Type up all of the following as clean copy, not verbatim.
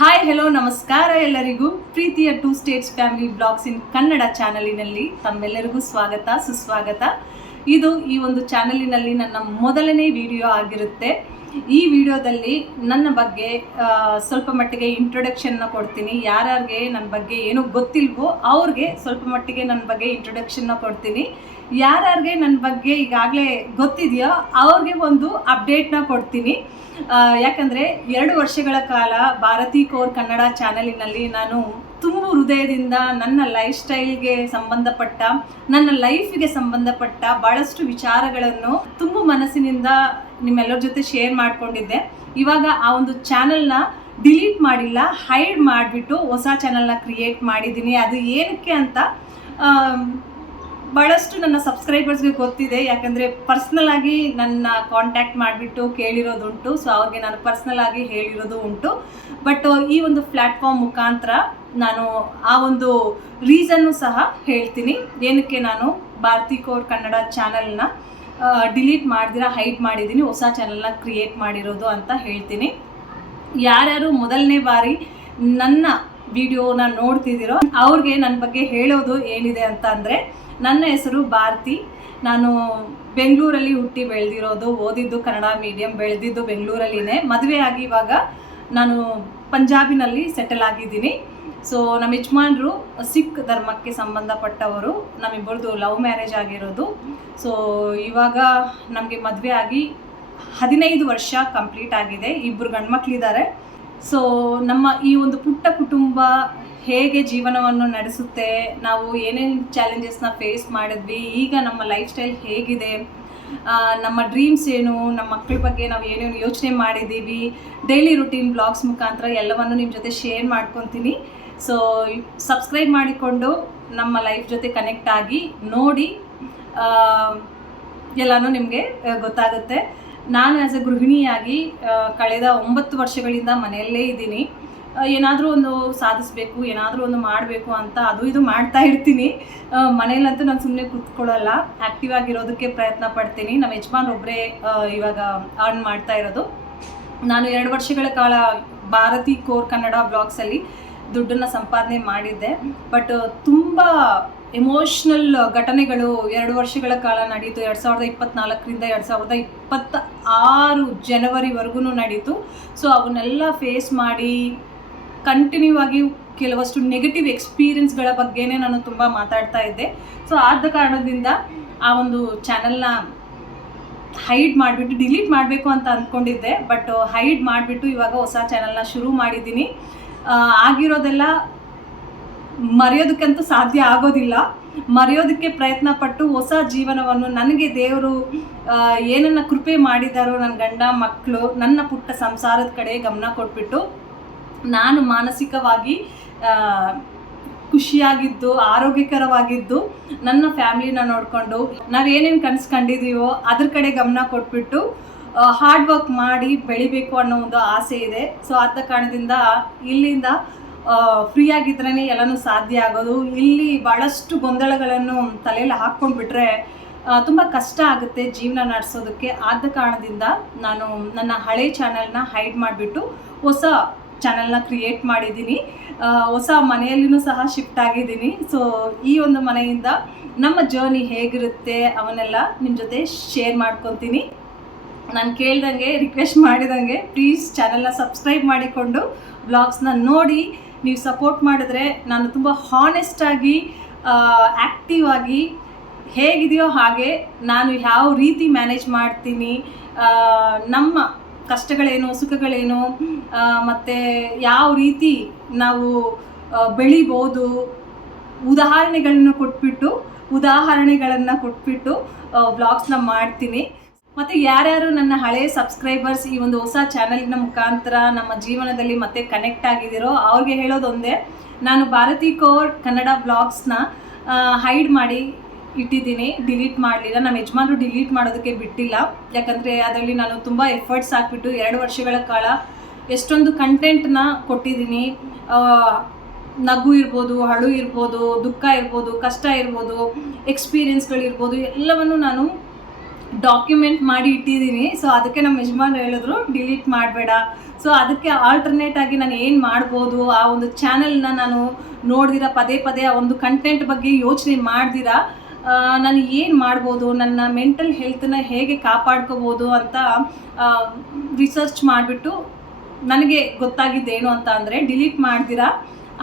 Hi hello ನಮಸ್ಕಾರ ಎಲ್ಲರಿಗೂ. ಪ್ರೀತಿಯ two states family blogs in Kannada ಚಾನಲಿನಲ್ಲಿ ತಮ್ಮೆಲ್ಲರಿಗೂ ಸ್ವಾಗತ ಸುಸ್ವಾಗತ. ಇದು ಈ ಒಂದು ಚಾನಲಿನಲ್ಲಿ ನನ್ನ ಮೊದಲನೇ ವಿಡಿಯೋ ಆಗಿರುತ್ತೆ. ಈ ವಿಡಿಯೋದಲ್ಲಿ ನನ್ನ ಬಗ್ಗೆ ಸ್ವಲ್ಪ ಮಟ್ಟಿಗೆ ಇಂಟ್ರೊಡಕ್ಷನ್ನ ಕೊಡ್ತೀನಿ. ಯಾರ್ಯಾರಿಗೆ ನನ್ನ ಬಗ್ಗೆ ಏನೂ ಗೊತ್ತಿಲ್ವೋ ಅವ್ರಿಗೆ ಸ್ವಲ್ಪ ಮಟ್ಟಿಗೆ ನನ್ನ ಬಗ್ಗೆ ಇಂಟ್ರೊಡಕ್ಷನ್ನ ಕೊಡ್ತೀನಿ. ಯಾರ್ಯಾರಿಗೆ ನನ್ನ ಬಗ್ಗೆ ಈಗಾಗಲೇ ಗೊತ್ತಿದೆಯೋ ಅವ್ರಿಗೆ ಒಂದು ಅಪ್ಡೇಟ್ನ ಕೊಡ್ತೀನಿ. ಯಾಕಂದರೆ 2 ವರ್ಷಗಳ ಕಾಲ ಭಾರತಿ ಕೋರ್ ಕನ್ನಡ ಚಾನಲಿನಲ್ಲಿ ನಾನು ತುಂಬ ಹೃದಯದಿಂದ ನನ್ನ ಲೈಫ್ ಸ್ಟೈಲ್ಗೆ ಸಂಬಂಧಪಟ್ಟ, ನನ್ನ ಲೈಫಿಗೆ ಸಂಬಂಧಪಟ್ಟ ಭಾಳಷ್ಟು ವಿಚಾರಗಳನ್ನು ತುಂಬ ಮನಸ್ಸಿನಿಂದ ನಿಮ್ಮೆಲ್ಲರ ಜೊತೆ ಶೇರ್ ಮಾಡ್ಕೊಂಡಿದ್ದೆ. ಇವಾಗ ಆ ಒಂದು ಚಾನಲ್ನ ಡಿಲೀಟ್ ಮಾಡಿಲ್ಲ, ಹೈಡ್ ಮಾಡಿಬಿಟ್ಟು ಹೊಸ ಚಾನಲ್ನ ಕ್ರಿಯೇಟ್ ಮಾಡಿದ್ದೀನಿ. ಅದು ಏನಕ್ಕೆ ಅಂತ ಭಾಳಷ್ಟು ನನ್ನ ಸಬ್ಸ್ಕ್ರೈಬರ್ಸ್ಗೆ ಗೊತ್ತಿದೆ. ಯಾಕಂದರೆ ಪರ್ಸ್ನಲ್ ಆಗಿ ನನ್ನ ಕಾಂಟ್ಯಾಕ್ಟ್ ಮಾಡಿಬಿಟ್ಟು ಕೇಳಿರೋದುಂಟು. ಸೊ ಅವ್ರಿಗೆ ನಾನು ಪರ್ಸ್ನಲ್ ಆಗಿ ಹೇಳಿರೋದು ಉಂಟು. ಬಟ್ ಈ ಒಂದು ಪ್ಲ್ಯಾಟ್ಫಾರ್ಮ್ ಮುಖಾಂತರ ನಾನು ಆ ಒಂದು ರೀಸನ್ನು ಸಹ ಹೇಳ್ತೀನಿ, ಏನಕ್ಕೆ ನಾನು ಭಾರತಿ ಕೋರ್ ಕನ್ನಡ ಚಾನಲ್ನ ಡಿಲೀಟ್ ಮಾಡ್ದಿರ ಹೈಡ್ ಮಾಡಿದ್ದೀನಿ, ಹೊಸ ಚಾನಲ್ನ ಕ್ರಿಯೇಟ್ ಮಾಡಿರೋದು ಅಂತ ಹೇಳ್ತೀನಿ. ಯಾರ್ಯಾರು ಮೊದಲನೇ ಬಾರಿ ನನ್ನ ವಿಡಿಯೋನ ನೋಡ್ತಿದ್ದೀರೋ ಅವ್ರಿಗೆ ನನ್ನ ಬಗ್ಗೆ ಹೇಳೋದು ಏನಿದೆ ಅಂತ ಅಂದರೆ, ನನ್ನ ಹೆಸರು ಭಾರತಿ. ನಾನು ಬೆಂಗಳೂರಲ್ಲಿ ಹುಟ್ಟಿ ಬೆಳೆದಿರೋದು, ಓದಿದ್ದು ಕನ್ನಡ ಮೀಡಿಯಮ್, ಬೆಳೆದಿದ್ದು ಬೆಂಗಳೂರಲ್ಲಿನೇ. ಮದುವೆ ಆಗಿ ಇವಾಗ ನಾನು ಪಂಜಾಬಿನಲ್ಲಿ ಸೆಟಲ್ ಆಗಿದ್ದೀನಿ. ಸೊ ನಮ್ಮ ಯಜಮಾನರು ಸಿಖ್ ಧರ್ಮಕ್ಕೆ ಸಂಬಂಧಪಟ್ಟವರು. ನಮ್ಮಿಬ್ಬರದು ಲವ್ ಮ್ಯಾರೇಜ್ ಆಗಿರೋದು. ಸೊ ಇವಾಗ ನಮಗೆ ಮದುವೆ ಆಗಿ 15 ವರ್ಷ ಕಂಪ್ಲೀಟ್ ಆಗಿದೆ. 2 ಗಂಡ್ಮಕ್ಳಿದ್ದಾರೆ. ಸೊ ನಮ್ಮ ಈ ಒಂದು ಪುಟ್ಟ ಕುಟುಂಬ ಹೇಗೆ ಜೀವನವನ್ನು ನಡೆಸುತ್ತೆ, ನಾವು ಏನೇನು ಚಾಲೆಂಜಸ್ನ ಫೇಸ್ ಮಾಡಿದ್ವಿ, ಈಗ ನಮ್ಮ ಲೈಫ್ ಸ್ಟೈಲ್ ಹೇಗಿದೆ, ನಮ್ಮ ಡ್ರೀಮ್ಸ್ ಏನು, ನಮ್ಮ ಮಕ್ಕಳ ಬಗ್ಗೆ ನಾವು ಏನೇನು ಯೋಚನೆ ಮಾಡಿದ್ದೀವಿ, ಡೈಲಿ ರುಟೀನ್ ಬ್ಲಾಗ್ಸ್ ಮುಖಾಂತರ ಎಲ್ಲವನ್ನು ನಿಮ್ಮ ಜೊತೆ ಶೇರ್ ಮಾಡ್ಕೊತೀನಿ. ಸೊ ಸಬ್ಸ್ಕ್ರೈಬ್ ಮಾಡಿಕೊಂಡು ನಮ್ಮ ಲೈಫ್ ಜೊತೆ ಕನೆಕ್ಟ್ ಆಗಿ ನೋಡಿ, ಎಲ್ಲನೂ ನಿಮಗೆ ಗೊತ್ತಾಗುತ್ತೆ. ನಾನು ಆ್ಯಸ್ ಎ ಗೃಹಿಣಿಯಾಗಿ ಕಳೆದ 9 ವರ್ಷಗಳಿಂದ ಮನೆಯಲ್ಲೇ ಇದ್ದೀನಿ. ಏನಾದರೂ ಒಂದು ಸಾಧಿಸಬೇಕು, ಏನಾದರೂ ಒಂದು ಮಾಡಬೇಕು ಅಂತ ಅದು ಇದು ಮಾಡ್ತಾ ಇರ್ತೀನಿ. ಮನೇಲಂತೂ ನಾನು ಸುಮ್ಮನೆ ಕೂತ್ಕೊಳ್ಳಲ್ಲ, ಆ್ಯಕ್ಟಿವ್ ಆಗಿರೋದಕ್ಕೆ ಪ್ರಯತ್ನ ಪಡ್ತೀನಿ. ನಮ್ಮ ಯಜಮಾನರೊಬ್ಬರೇ ಇವಾಗ ಅರ್ನ್ ಮಾಡ್ತಾ ಇರೋದು. ನಾನು 2 ವರ್ಷಗಳ ಕಾಲ ಭಾರತಿ ಕೋರ್ ಕನ್ನಡ ಬ್ಲಾಗ್ಸಲ್ಲಿ ದುಡ್ಡನ್ನು ಸಂಪಾದನೆ ಮಾಡಿದ್ದೆ. ಬಟ್ ತುಂಬ ಎಮೋಷ್ನಲ್ ಘಟನೆಗಳು 2 ವರ್ಷಗಳ ಕಾಲ ನಡೀತು. 2024ರಿಂದ 2026 ಜನವರಿವರೆಗೂ ನಡೀತು. ಸೊ ಅವನ್ನೆಲ್ಲ ಫೇಸ್ ಮಾಡಿ ಕಂಟಿನ್ಯೂ ಆಗಿ ಕೆಲವಷ್ಟು ನೆಗೆಟಿವ್ ಎಕ್ಸ್ಪೀರಿಯನ್ಸ್ಗಳ ಬಗ್ಗೆನೇ ನಾನು ತುಂಬ ಮಾತಾಡ್ತಾ ಇದ್ದೆ. ಸೊ ಆದ ಕಾರಣದಿಂದ ಆ ಒಂದು ಚಾನಲ್ನ ಹೈಡ್ ಮಾಡಿಬಿಟ್ಟು ಡಿಲೀಟ್ ಮಾಡಬೇಕು ಅಂತ ಅಂದ್ಕೊಂಡಿದ್ದೆ. ಬಟ್ ಹೈಡ್ ಮಾಡಿಬಿಟ್ಟು ಇವಾಗ ಹೊಸ ಚಾನಲ್ನ ಶುರು ಮಾಡಿದ್ದೀನಿ. ಆಗಿರೋದೆಲ್ಲ ಮರೆಯೋದಕ್ಕಂತೂ ಸಾಧ್ಯ ಆಗೋದಿಲ್ಲ. ಮರೆಯೋದಕ್ಕೆ ಪ್ರಯತ್ನ ಪಟ್ಟು ಹೊಸ ಜೀವನವನ್ನು, ನನಗೆ ದೇವರು ಏನನ್ನು ಕೃಪೆ ಮಾಡಿದಾರೋ, ನನ್ನ ಗಂಡ ಮಕ್ಕಳು, ನನ್ನ ಪುಟ್ಟ ಸಂಸಾರದ ಕಡೆ ಗಮನ ಕೊಟ್ಬಿಟ್ಟು ನಾನು ಮಾನಸಿಕವಾಗಿ ಖುಷಿಯಾಗಿದ್ದು, ಆರೋಗ್ಯಕರವಾಗಿದ್ದು, ನನ್ನ ಫ್ಯಾಮಿಲಿನ ನೋಡಿಕೊಂಡು ನಾವೇನೇನು ಕನಸು ಕಂಡಿದ್ದೀವೋ ಅದ್ರ ಕಡೆ ಗಮನ ಕೊಟ್ಬಿಟ್ಟು ಹಾರ್ಡ್ ವರ್ಕ್ ಮಾಡಿ ಬೆಳಿಬೇಕು ಅನ್ನೋ ಒಂದು ಆಸೆ ಇದೆ. ಸೊ ಆದ ಕಾರಣದಿಂದ ಇಲ್ಲಿಂದ ಫ್ರೀಯಾಗಿದ್ರೇ ಎಲ್ಲನೂ ಸಾಧ್ಯ ಆಗೋದು. ಇಲ್ಲಿ ಭಾಳಷ್ಟು ಗೊಂದಲಗಳನ್ನು ತಲೆಯಲ್ಲಿ ಹಾಕ್ಕೊಂಡ್ಬಿಟ್ರೆ ತುಂಬ ಕಷ್ಟ ಆಗುತ್ತೆ ಜೀವನ ನಡೆಸೋದಕ್ಕೆ. ಆದ ಕಾರಣದಿಂದ ನಾನು ನನ್ನ ಹಳೆ ಚಾನಲ್ನ ಹೈಡ್ ಮಾಡಿಬಿಟ್ಟು ಹೊಸ ಚಾನಲ್ನ ಕ್ರಿಯೇಟ್ ಮಾಡಿದ್ದೀನಿ. ಹೊಸ ಮನೆಯಲ್ಲಿನೂ ಸಹ ಶಿಫ್ಟ್ ಆಗಿದ್ದೀನಿ. ಸೊ ಈ ಒಂದು ಮನೆಯಿಂದ ನಮ್ಮ ಜರ್ನಿ ಹೇಗಿರುತ್ತೆ ಅವನ್ನೆಲ್ಲ ನಿಮ್ಮ ಜೊತೆ ಶೇರ್ ಮಾಡ್ಕೊತೀನಿ. ನಾನು ಕೇಳ್ದಂಗೆ, ರಿಕ್ವೆಸ್ಟ್ ಮಾಡಿದಂಗೆ ಪ್ಲೀಸ್ ಚಾನಲ್ನ ಸಬ್ಸ್ಕ್ರೈಬ್ ಮಾಡಿಕೊಂಡು ಬ್ಲಾಗ್ಸ್ನ ನೋಡಿ. ನೀವು ಸಪೋರ್ಟ್ ಮಾಡಿದ್ರೆ ನಾನು ತುಂಬ ಹಾನೆಸ್ಟಾಗಿ, ಆ್ಯಕ್ಟಿವ್ ಆಗಿ, ಹೇಗಿದೆಯೋ ಹಾಗೆ ನಾನು ಯಾವ ರೀತಿ ಮ್ಯಾನೇಜ್ ಮಾಡ್ತೀನಿ, ನಮ್ಮ ಕಷ್ಟಗಳೇನು, ಸುಖಗಳೇನು, ಮತ್ತು ಯಾವ ರೀತಿ ನಾವು ಬೆಳಿಬೋದು, ಉದಾಹರಣೆಗಳನ್ನು ಕೊಟ್ಬಿಟ್ಟು ವ್ಲಾಗ್ಸ್ನ ಮಾಡ್ತೀನಿ. ಮತ್ತು ಯಾರ್ಯಾರು ನನ್ನ ಹಳೆಯ ಸಬ್ಸ್ಕ್ರೈಬರ್ಸ್ ಈ ಒಂದು ಹೊಸ ಚಾನಲಿನ ಮುಖಾಂತರ ನಮ್ಮ ಜೀವನದಲ್ಲಿ ಮತ್ತೆ ಕನೆಕ್ಟ್ ಆಗಿದ್ದೀರೋ ಅವ್ರಿಗೆ ಹೇಳೋದೊಂದೇ, ನಾನು ಭಾರತಿ ಕೋರ್ ಕನ್ನಡ ಬ್ಲಾಗ್ಸ್ನ ಹೈಡ್ ಮಾಡಿ ಇಟ್ಟಿದ್ದೀನಿ, ಡಿಲೀಟ್ ಮಾಡಲಿಲ್ಲ. ನಮ್ಮ ಯಜಮಾನರು ಡಿಲೀಟ್ ಮಾಡೋದಕ್ಕೆ ಬಿಟ್ಟಿಲ್ಲ. ಯಾಕಂದರೆ ಅದರಲ್ಲಿ ನಾನು ತುಂಬ ಎಫರ್ಟ್ಸ್ ಹಾಕ್ಬಿಟ್ಟು 2 ವರ್ಷಗಳ ಕಾಲ ಎಷ್ಟೊಂದು ಕಂಟೆಂಟ್ನ ಕೊಟ್ಟಿದ್ದೀನಿ. ನಗು ಇರ್ಬೋದು, ಅಳು ಇರ್ಬೋದು, ದುಃಖ ಇರ್ಬೋದು, ಕಷ್ಟ ಇರ್ಬೋದು, ಎಕ್ಸ್ಪೀರಿಯನ್ಸ್ಗಳಿರ್ಬೋದು, ಎಲ್ಲವನ್ನು ನಾನು ಡಾಕ್ಯುಮೆಂಟ್ ಮಾಡಿ ಇಟ್ಟಿದ್ದೀನಿ. ಸೊ ಅದಕ್ಕೆ ನಮ್ಮ ಯಜಮಾನರು ಹೇಳಿದ್ರು ಡಿಲೀಟ್ ಮಾಡಬೇಡ, ಸೊ ಅದಕ್ಕೆ ಆಲ್ಟರ್ನೇಟ್ ಆಗಿ ನಾನು ಏನು ಮಾಡ್ಬೋದು, ಆ ಒಂದು ಚಾನೆಲ್ನ ನಾನು ನೋಡ್ದಿರ ಪದೇ ಪದೇ ಆ ಒಂದು ಕಂಟೆಂಟ್ ಬಗ್ಗೆ ಯೋಚನೆ ಮಾಡ್ದಿರ ನಾನು ಏನು ಮಾಡ್ಬೋದು, ನನ್ನ ಮೆಂಟಲ್ ಹೆಲ್ತನ್ನ ಹೇಗೆ ಕಾಪಾಡ್ಕೋಬೋದು ಅಂತ ರಿಸರ್ಚ್ ಮಾಡಿಬಿಟ್ಟು ನನಗೆ ಗೊತ್ತಾಗಿದ್ದೇನು ಅಂತ ಅಂದರೆ ಡಿಲೀಟ್ ಮಾಡ್ದಿರ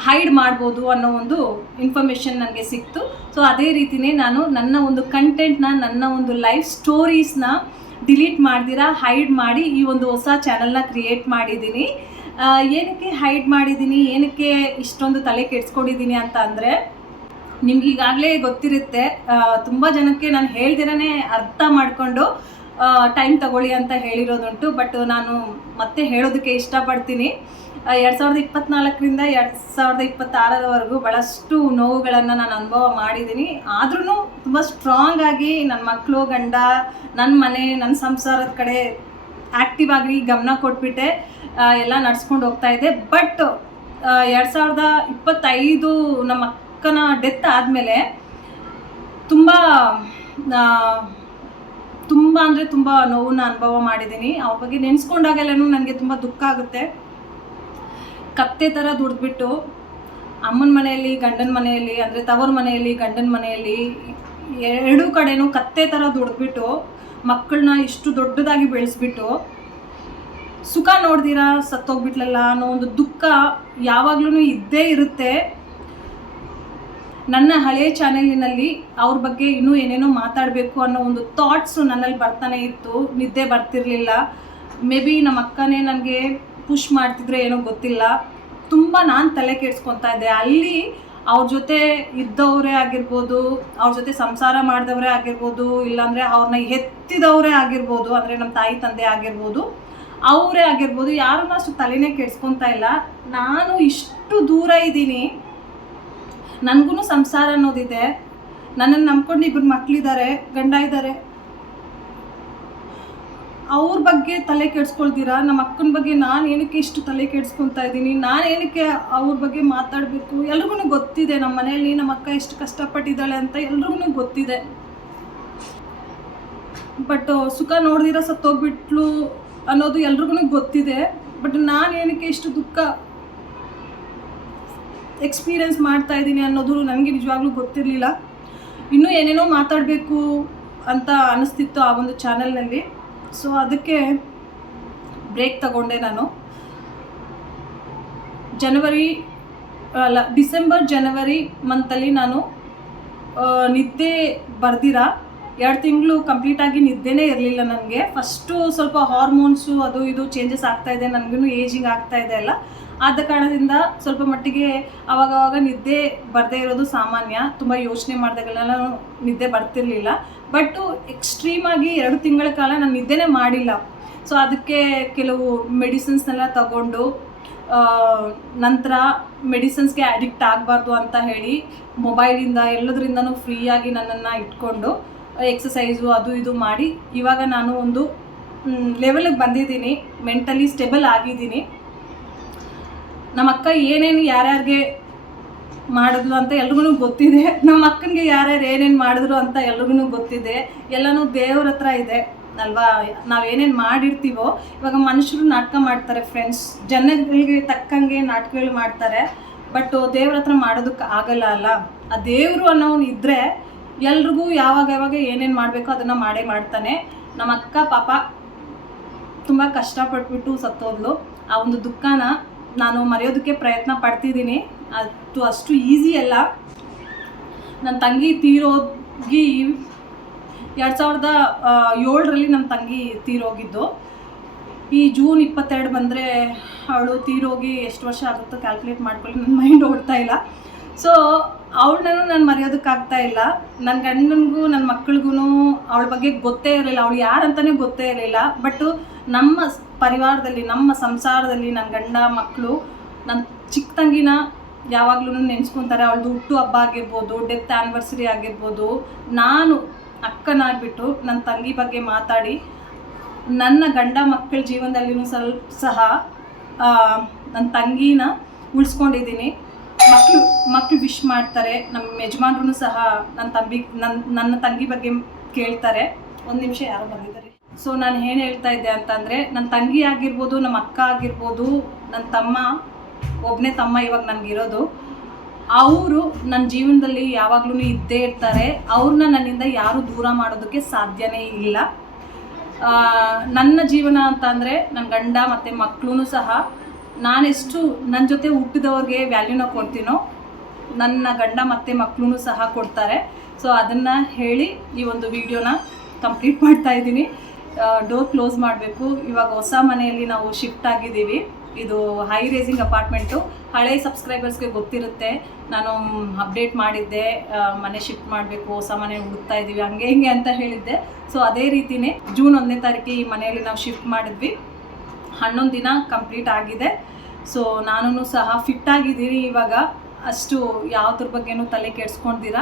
ಹೈಡ್ ಮಾಡ್ಬೋದು ಅನ್ನೋ ಒಂದು ಇನ್ಫಾರ್ಮೇಷನ್ ನನಗೆ ಸಿಕ್ತು. ಸೊ ಅದೇ ರೀತಿಯೇ ನಾನು ನನ್ನ ಒಂದು ಕಂಟೆಂಟ್ನ, ನನ್ನ ಒಂದು ಲೈಫ್ ಸ್ಟೋರೀಸ್ನ ಡಿಲೀಟ್ ಮಾಡ್ದಿರ ಹೈಡ್ ಮಾಡಿ ಈ ಒಂದು ಹೊಸ ಚಾನಲ್ನ ಕ್ರಿಯೇಟ್ ಮಾಡಿದ್ದೀನಿ. ಏನಕ್ಕೆ ಹೈಡ್ ಮಾಡಿದ್ದೀನಿ, ಏನಕ್ಕೆ ಇಷ್ಟೊಂದು ತಲೆ ಕೆಡಿಸ್ಕೊಂಡಿದ್ದೀನಿ ಅಂತ ಅಂದರೆ, ನಿಮ್ಗೆ ಈಗಾಗಲೇ ಗೊತ್ತಿರುತ್ತೆ, ತುಂಬ ಜನಕ್ಕೆ ನಾನು ಹೇಳ್ದಿರೇ ಅರ್ಥ ಮಾಡಿಕೊಂಡು ಟೈಮ್ ತಗೊಳ್ಳಿ ಅಂತ ಹೇಳಿರೋದುಂಟು. ಬಟ್ ನಾನು ಮತ್ತೆ ಹೇಳೋದಕ್ಕೆ ಇಷ್ಟಪಡ್ತೀನಿ. 2024ರಿಂದ 2026ರವರೆಗೂ ಭಾಳಷ್ಟು ನೋವುಗಳನ್ನು ನಾನು ಅನುಭವ ಮಾಡಿದ್ದೀನಿ. ಆದ್ರೂ ತುಂಬ ಸ್ಟ್ರಾಂಗ್ ಆಗಿ ನನ್ನ ಮಕ್ಕಳು, ಗಂಡ, ನನ್ನ ಮನೆ, ನನ್ನ ಸಂಸಾರದ ಕಡೆ ಆ್ಯಕ್ಟಿವ್ ಆಗಿ ಗಮನ ಕೊಟ್ಬಿಟ್ಟೆ ಎಲ್ಲ ನಡ್ಸ್ಕೊಂಡು ಹೋಗ್ತಾ ಇದೆ. ಬಟ್ 2025 ನಮ್ಮ ಅಕ್ಕನ ಡೆತ್ ಆದಮೇಲೆ ತುಂಬ ಅಂದರೆ ತುಂಬ ನೋವನ್ನ ಅನುಭವ ಮಾಡಿದ್ದೀನಿ. ಅವ್ರ ಬಗ್ಗೆ ನೆನೆಸ್ಕೊಂಡಾಗೆಲ್ಲನೂ ನನಗೆ ತುಂಬ ದುಃಖ ಆಗುತ್ತೆ. ಕತ್ತೆ ಥರ ದುಡಿದ್ಬಿಟ್ಟು ಅಮ್ಮನ ಮನೆಯಲ್ಲಿ, ಗಂಡನ ಮನೆಯಲ್ಲಿ, ಅಂದರೆ ತವರ ಮನೆಯಲ್ಲಿ, ಗಂಡನ ಮನೆಯಲ್ಲಿ ಎರಡೂ ಕಡೆನೂ ಕತ್ತೆ ಥರ ದುಡಿದ್ಬಿಟ್ಟು ಮಕ್ಕಳನ್ನ ಇಷ್ಟು ದೊಡ್ಡದಾಗಿ ಬೆಳೆಸ್ಬಿಟ್ಟು ಸುಖ ನೋಡ್ದಿರಾ ಸತ್ತೋಗ್ಬಿಟ್ಲಲ್ಲ ಅನ್ನೋ ಒಂದು ದುಃಖ ಯಾವಾಗ್ಲೂ ಇದ್ದೇ ಇರುತ್ತೆ. ನನ್ನ ಹಳೆಯ ಚಾನೆಲಿನಲ್ಲಿ ಅವ್ರ ಬಗ್ಗೆ ಇನ್ನೂ ಏನೇನೋ ಮಾತಾಡಬೇಕು ಅನ್ನೋ ಒಂದು ಥಾಟ್ಸು ನನ್ನಲ್ಲಿ ಬರ್ತಾನೆ ಇತ್ತು. ನಿದ್ದೆ ಬರ್ತಿರಲಿಲ್ಲ. ಮೇ ಬಿ ನಮ್ಮ ಅಕ್ಕನೇ ನನಗೆ ಪುಷ್ ಮಾಡ್ತಿದ್ರೆ ಏನೋ ಗೊತ್ತಿಲ್ಲ. ತುಂಬ ನಾನು ತಲೆ ಕೆಡಿಸ್ಕೊತಾ ಇದ್ದೆ. ಅಲ್ಲಿ ಅವ್ರ ಜೊತೆ ಇದ್ದವರೇ ಆಗಿರ್ಬೋದು, ಅವ್ರ ಜೊತೆ ಸಂಸಾರ ಮಾಡಿದವರೇ ಆಗಿರ್ಬೋದು, ಇಲ್ಲಾಂದರೆ ಅವ್ರನ್ನ ಎತ್ತಿದವರೇ ಆಗಿರ್ಬೋದು, ಅಂದರೆ ನಮ್ಮ ತಾಯಿ ತಂದೆ ಆಗಿರ್ಬೋದು, ಅವರೇ ಆಗಿರ್ಬೋದು, ಯಾರನ್ನೂ ಅಷ್ಟು ತಲೆನೇ ಕೆಡಿಸ್ಕೊತಾ ಇಲ್ಲ. ನಾನು ಇಷ್ಟು ದೂರ ಇದ್ದೀನಿ, ನನಗೂ ಸಂಸಾರ ಅನ್ನೋದಿದೆ, ನನ್ನನ್ನು ನಂಬ್ಕೊಂಡು ಇಬ್ಬರು ಮಕ್ಕಳಿದ್ದಾರೆ, ಗಂಡ ಇದ್ದಾರೆ, ಅವ್ರ ಬಗ್ಗೆ ತಲೆ ಕೆಡಿಸ್ಕೊಳ್ತೀರಾ? ನಮ್ಮ ಅಕ್ಕನ ಬಗ್ಗೆ ನಾನು ಏನಕ್ಕೆ ಇಷ್ಟು ತಲೆ ಕೆಡಿಸ್ಕೊತಾ ಇದ್ದೀನಿ, ನಾನು ಏನಕ್ಕೆ ಅವ್ರ ಬಗ್ಗೆ ಮಾತಾಡಬೇಕು? ಎಲ್ರಿಗೂ ಗೊತ್ತಿದೆ ನಮ್ಮ ಮನೆಯಲ್ಲಿ ನಮ್ಮ ಅಕ್ಕ ಎಷ್ಟು ಕಷ್ಟಪಟ್ಟಿದ್ದಾಳೆ ಅಂತ ಎಲ್ರಿಗೂ ಗೊತ್ತಿದೆ. ಬಟ್ ಸುಖ ನೋಡ್ದಿರ ಸತ್ತೋಗ್ಬಿಟ್ಲು ಅನ್ನೋದು ಎಲ್ರಿಗೂ ಗೊತ್ತಿದೆ. ಬಟ್ ನಾನು ಏನಕ್ಕೆ ಇಷ್ಟು ದುಃಖ ಎಕ್ಸ್ಪೀರಿಯೆನ್ಸ್ ಮಾಡ್ತಾ ಇದ್ದೀನಿ ಅನ್ನೋದು ನನಗೆ ನಿಜವಾಗ್ಲೂ ಗೊತ್ತಿರಲಿಲ್ಲ. ಇನ್ನೂ ಏನೇನೋ ಮಾತಾಡಬೇಕು ಅಂತ ಅನ್ನಿಸ್ತಿತ್ತು ಆ ಒಂದು ಚಾನಲ್ನಲ್ಲಿ. ಸೊ ಅದಕ್ಕೆ ಬ್ರೇಕ್ ತಗೊಂಡೆ ನಾನು. ಡಿಸೆಂಬರ್ ಜನವರಿ ಮಂತಲ್ಲಿ ನಾನು ನಿದ್ದೆ ಬರ್ದಿರ 2 ತಿಂಗಳು ಕಂಪ್ಲೀಟಾಗಿ ನಿದ್ದೆನೇ ಇರಲಿಲ್ಲ ನನಗೆ. ಫಸ್ಟು ಸ್ವಲ್ಪ ಹಾರ್ಮೋನ್ಸು ಅದು ಇದು ಚೇಂಜಸ್ ಆಗ್ತಾಯಿದೆ, ನನಗೂ ಏಜಿಂಗ್ ಆಗ್ತಾಯಿದೆ ಅಲ್ಲ, ಆದ ಕಾರಣದಿಂದ ಸ್ವಲ್ಪ ಮಟ್ಟಿಗೆ ಆವಾಗವಾಗ ನಿದ್ದೆ ಬರದೇ ಇರೋದು ಸಾಮಾನ್ಯ. ತುಂಬ ಯೋಚನೆ ಮಾಡಿದಾಗೆಲ್ಲ ನಿದ್ದೆ ಬರ್ತಿರಲಿಲ್ಲ. ಬಟ್ಟು ಎಕ್ಸ್ಟ್ರೀಮಾಗಿ 2 ತಿಂಗಳ ಕಾಲ ನಾನು ನಿದ್ದೆನೇ ಮಾಡಿಲ್ಲ. ಸೊ ಅದಕ್ಕೆ ಕೆಲವು ಮೆಡಿಸಿನ್ಸ್ನೆಲ್ಲ ತಗೊಂಡು ನಂತರ ಮೆಡಿಸಿನ್ಸ್ಗೆ ಅಡಿಕ್ಟ್ ಆಗಬಾರ್ದು ಅಂತ ಹೇಳಿ ಮೊಬೈಲಿಂದ ಎಲ್ಲದರಿಂದನೂ ಫ್ರೀಯಾಗಿ ನನ್ನನ್ನು ಇಟ್ಕೊಂಡು ಎಕ್ಸಸೈಸು ಅದು ಇದು ಮಾಡಿ ಇವಾಗ ನಾನು ಒಂದು ಲೆವೆಲಿಗೆ ಬಂದಿದ್ದೀನಿ, ಮೆಂಟಲಿ ಸ್ಟೇಬಲ್ ಆಗಿದ್ದೀನಿ. ನಮ್ಮ ಅಕ್ಕ ಏನೇನು ಯಾರ್ಯಾರಿಗೆ ಮಾಡಿದ್ಲು ಅಂತ ಎಲ್ರಿಗೂ ಗೊತ್ತಿದೆ. ನಮ್ಮ ಅಕ್ಕನಿಗೆ ಯಾರ್ಯಾರು ಏನೇನು ಮಾಡಿದ್ರು ಅಂತ ಎಲ್ರಿಗೂ ಗೊತ್ತಿದೆ. ಎಲ್ಲನೂ ದೇವ್ರ ಹತ್ರ ಇದೆ ಅಲ್ವಾ. ನಾವೇನೇನು ಮಾಡಿರ್ತೀವೋ, ಇವಾಗ ಮನುಷ್ಯರು ನಾಟಕ ಮಾಡ್ತಾರೆ ಫ್ರೆಂಡ್ಸ್, ಜನಗಳಿಗೆ ತಕ್ಕಂಗೆ ನಾಟಕಗಳು ಮಾಡ್ತಾರೆ. ಬಟ್ ದೇವ್ರ ಹತ್ರ ಮಾಡೋದಕ್ಕೆ ಆಗಲ್ಲ ಅಲ್ಲ. ಆ ದೇವರು ಅನ್ನೋನು ಇದ್ದರೆ ಎಲ್ರಿಗೂ ಯಾವಾಗ ಏನೇನು ಮಾಡಬೇಕೋ ಅದನ್ನು ಮಾಡೇ ಮಾಡ್ತಾನೆ. ನಮ್ಮ ಅಕ್ಕ ಪಾಪ ತುಂಬ ಕಷ್ಟಪಟ್ಬಿಟ್ಟು ಸತ್ತೋದ್ಲು. ಆ ಒಂದು ದುಃಖನ ನಾನು ಮರೆಯೋದಕ್ಕೆ ಪ್ರಯತ್ನ ಪಡ್ತಿದ್ದೀನಿ. ಅದು ಅಷ್ಟು ಈಸಿ ಅಲ್ಲ. ನನ್ನ ತಂಗಿ ತೀರೋಗಿ 2007ರಲ್ಲಿ ನಮ್ಮ ತಂಗಿ ತೀರೋಗಿದ್ದು. ಈ ಜೂನ್ 22 ಬಂದರೆ ಅವಳು ತೀರೋಗಿ ಎಷ್ಟು ವರ್ಷ ಆಗುತ್ತೋ ಕ್ಯಾಲ್ಕುಲೇಟ್ ಮಾಡ್ಕೊಳ್ಳಿ, ನನ್ನ ಮೈಂಡ್ ಓಡ್ತಾ ಇಲ್ಲ. ಸೊ ಅವಳನ್ನೂ ನಾನು ಮರೆಯೋದಕ್ಕಾಗ್ತಾ ಇಲ್ಲ. ನನ್ನ ಗಂಡನಿಗೂ ನನ್ನ ಮಕ್ಕಳಿಗೂ ಅವಳ ಬಗ್ಗೆ ಗೊತ್ತೇ ಇರಲಿಲ್ಲ, ಅವಳು ಯಾರಂತಲೇ ಗೊತ್ತೇ ಇರಲಿಲ್ಲ. ಬಟ್ಟು ನಮ್ಮ ಪರಿವಾರದಲ್ಲಿ, ನಮ್ಮ ಸಂಸಾರದಲ್ಲಿ ನನ್ನ ಗಂಡ, ಮಕ್ಕಳು, ನನ್ನ ಚಿಕ್ಕ ತಂಗಿನ ಯಾವಾಗಲೂ ನೆನೆಸ್ಕೊತಾರೆ. ಅವಳದು ಹುಟ್ಟು ಹಬ್ಬ ಆಗಿರ್ಬೋದು, ಡೆತ್ ಆ್ಯನಿವರ್ಸರಿ ಆಗಿರ್ಬೋದು, ನಾನು ಅಕ್ಕನಾಗ್ಬಿಟ್ಟು ನನ್ನ ತಂಗಿ ಬಗ್ಗೆ ಮಾತಾಡಿ ನನ್ನ ಗಂಡ ಮಕ್ಕಳ ಜೀವನದಲ್ಲಿನೂ ಸಹ ನನ್ನ ತಂಗಿನ ಉಳಿಸ್ಕೊಂಡಿದ್ದೀನಿ. ಮಕ್ಕಳು ವಿಶ್ ಮಾಡ್ತಾರೆ. ನಮ್ಮ ಯಜಮಾನ್ರೂ ಸಹ ನನ್ನ ತಂಗಿ ಬಗ್ಗೆ ಕೇಳ್ತಾರೆ. ಒಂದು ನಿಮಿಷ ಯಾರೋ ಬಂದಿದ್ದಾರೆ. ಸೊ ನಾನು ಏನು ಹೇಳ್ತಾ ಇದ್ದೆ ಅಂತಂದರೆ, ನನ್ನ ತಂಗಿ ಆಗಿರ್ಬೋದು, ನಮ್ಮ ಅಕ್ಕ ಆಗಿರ್ಬೋದು, ನನ್ನ ತಮ್ಮ, ಒಬ್ಬನೇ ತಮ್ಮ ಇವಾಗ ನನಗಿರೋದು, ಅವರು ನನ್ನ ಜೀವನದಲ್ಲಿ ಯಾವಾಗಲೂ ಇದ್ದೇ ಇರ್ತಾರೆ. ಅವ್ರನ್ನ ನನ್ನಿಂದ ಯಾರೂ ದೂರ ಮಾಡೋದಕ್ಕೆ ಸಾಧ್ಯನೇ ಇಲ್ಲ. ನನ್ನ ಜೀವನ ಅಂತ ಅಂದರೆ ನನ್ನ ಗಂಡ ಮತ್ತು ಮಕ್ಕಳೂ ಸಹ ನಾನೆಷ್ಟು ನನ್ನ ಜೊತೆ ಹುಟ್ಟಿದವ್ರಿಗೆ ವ್ಯಾಲ್ಯೂನ ಕೊಡ್ತೀನೋ, ನನ್ನ ಗಂಡ ಮತ್ತು ಮಕ್ಕಳೂ ಸಹ ಕೊಡ್ತಾರೆ. ಸೊ ಅದನ್ನು ಹೇಳಿ ಈ ಒಂದು ವಿಡಿಯೋನ ಕಂಪ್ಲೀಟ್ ಮಾಡ್ತಾ ಇದ್ದೀನಿ. ಡೋರ್ ಕ್ಲೋಸ್ ಮಾಡಬೇಕು. ಇವಾಗ ಹೊಸ ಮನೆಯಲ್ಲಿ ನಾವು ಶಿಫ್ಟ್ ಆಗಿದ್ದೀವಿ. ಇದು ಹೈ ರೇಸಿಂಗ್ ಅಪಾರ್ಟ್ಮೆಂಟು. ಹಳೆ ಸಬ್ಸ್ಕ್ರೈಬರ್ಸ್ಗೆ ಗೊತ್ತಿರುತ್ತೆ, ನಾನು ಅಪ್ಡೇಟ್ ಮಾಡಿದ್ದೆ, ಮನೆ ಶಿಫ್ಟ್ ಮಾಡಬೇಕು, ಹೊಸ ಮನೆ ಹುಡುಕ್ತಾ ಇದ್ದೀವಿ, ಹಂಗೆ ಹಿಂಗೆ ಅಂತ ಹೇಳಿದ್ದೆ. ಸೊ ಅದೇ ರೀತಿಯೇ ಜೂನ್ 1ನೇ ತಾರೀಕಿಗೆ ಈ ಮನೆಯಲ್ಲಿ ನಾವು ಶಿಫ್ಟ್ ಮಾಡಿದ್ವಿ. 11 ದಿನ ಕಂಪ್ಲೀಟ್ ಆಗಿದೆ. ಸೊ ನಾನು ಸಹ ಫಿಟ್ ಆಗಿದ್ದೀನಿ ಇವಾಗ. ಅಷ್ಟು ಯಾವುದ್ರ ಬಗ್ಗೆನೂ ತಲೆ ಕೆಡಿಸ್ಕೊಂಡಿದ್ದೀರ.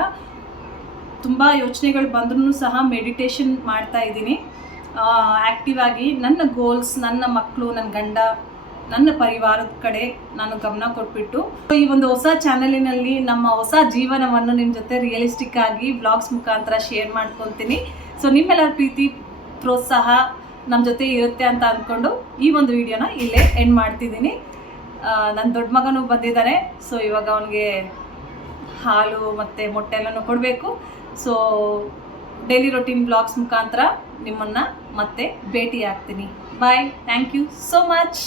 ತುಂಬ ಯೋಚನೆಗಳು ಬಂದ್ರೂ ಸಹ ಮೆಡಿಟೇಷನ್ ಮಾಡ್ತಾ ಇದ್ದೀನಿ. ಆ್ಯಕ್ಟಿವ್ ಆಗಿ ನನ್ನ ಗೋಲ್ಸ್, ನನ್ನ ಮಕ್ಕಳು, ನನ್ನ ಗಂಡ, ನನ್ನ ಪರಿವಾರದ ಕಡೆ ನಾನು ಗಮನ ಕೊಟ್ಬಿಟ್ಟು ಈ ಒಂದು ಹೊಸ ಚಾನಲಿನಲ್ಲಿ ನಮ್ಮ ಹೊಸ ಜೀವನವನ್ನು ನಿಮ್ಮ ಜೊತೆ ರಿಯಲಿಸ್ಟಿಕ್ ಆಗಿ ಬ್ಲಾಗ್ಸ್ ಮುಖಾಂತರ ಶೇರ್ ಮಾಡ್ಕೊತೀನಿ. ಸೊ ನಿಮ್ಮೆಲ್ಲರ ಪ್ರೀತಿ ಪ್ರೋತ್ಸಾಹ ನಮ್ಮ ಜೊತೆ ಇರುತ್ತೆ ಅಂತ ಅಂದ್ಕೊಂಡು ಈ ಒಂದು ವಿಡಿಯೋನ ಇಲ್ಲೇ ಎಂಡ್ ಮಾಡ್ತಿದ್ದೀನಿ. ನನ್ನ ದೊಡ್ಡ ಮಗನೂ ಬಂದಿದ್ದಾನೆ. ಸೊ ಇವಾಗ ಅವನಿಗೆ ಹಾಲು ಮತ್ತು ಮೊಟ್ಟೆ ಎಲ್ಲನೂ ಕೊಡಬೇಕು. ಸೊ ಡೈಲಿ ರೊಟೀನ್ ಬ್ಲಾಗ್ಸ್ ಮುಖಾಂತರ ನಿಮ್ಮನ್ನು ಮತ್ತೆ ಭೇಟಿ ಆಗ್ತೀನಿ. Bye. Thank you so much.